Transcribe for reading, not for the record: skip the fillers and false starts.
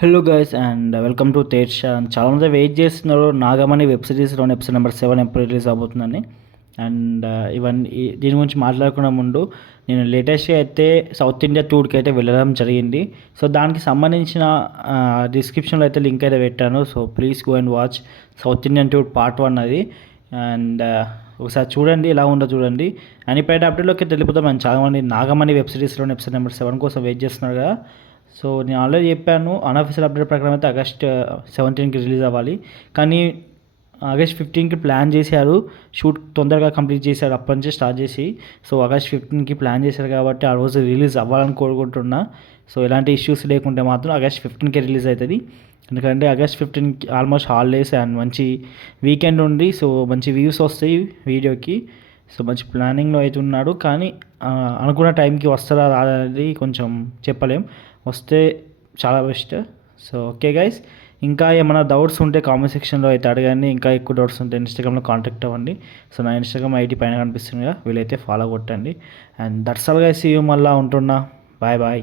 Hello guys and welcome to Tej Shah. చాలామంది wait చేస్తున్నారు Nagamani web సిరీస్లోని episode number 7 ఎప్పుడు రిలీజ్ అవబోతుందని. అండ్ ఇవన్నీ దీని గురించి మాట్లాడుకునే ముందు నేను లేటెస్ట్గా అయితే సౌత్ ఇండియా టూర్కి అయితే వెళ్ళడం జరిగింది. సో దానికి సంబంధించిన డిస్క్రిప్షన్లో అయితే లింక్ అయితే పెట్టాను. So please go and watch south Indian tour part 1 అది. అండ్ ఒకసారి చూడండి, ఎలా ఉందో చూడండి. అండ్ ఇప్పుడైతే అప్డేట్లోకి వెళ్ళిపోతాం. అండ్ చాలామంది నాగమణి వెబ్ సిరీస్లోని ఎపిసోడ్ నెంబర్ 7 కోసం వెయిట్ చేస్తున్నారు కదా. సో నేను ఆల్రెడీ చెప్పాను, అన్అఫీషియల్ అప్డేట్ ప్రకారం అయితే ఆగస్ట్ 17కి రిలీజ్ అవ్వాలి. కానీ ఆగస్ట్ 15కి ప్లాన్ చేశారు, షూట్ తొందరగా కంప్లీట్ చేశారు అప్పటి నుంచి స్టార్ట్ చేసి. సో ఆగస్ట్ 15కి ప్లాన్ చేశారు కాబట్టి ఆ రోజు రిలీజ్ అవ్వాలని కోరుకుంటున్నా. సో ఎలాంటి ఇష్యూస్ లేకుంటే మాత్రం ఆగస్ట్ 15కి రిలీజ్ అవుతుంది. ఎందుకంటే ఆగస్ట్ 15కి ఆల్మోస్ట్ హాలిడేస్ అండ్ మంచి వీకెండ్ ఉంది. సో మంచి వ్యూస్ వస్తాయి వీడియోకి. సో మంచి ప్లానింగ్లో అయితే ఉన్నాడు. కానీ అనుకున్న టైంకి వస్తారా రాదనేది కొంచెం చెప్పలేం. వస్తే చాలా బెస్ట్. సో ఓకే గైస్, ఇంకా ఏమైనా డౌట్స్ ఉంటే కామెంట్ సెక్షన్లో అయితే అడగండి. ఇంకా ఎక్కువ డౌట్స్ ఉంటే ఇన్స్టాగ్రామ్లో కాంటాక్ట్ అవ్వండి. సో నా ఇన్స్టాగ్రామ్ ఐడి పైన కనిపిస్తుంది కదా, వీలైతే ఫాలో కొట్టండి. And that's all guys, see you. మళ్ళీ ఉంటున్నా. Bye bye.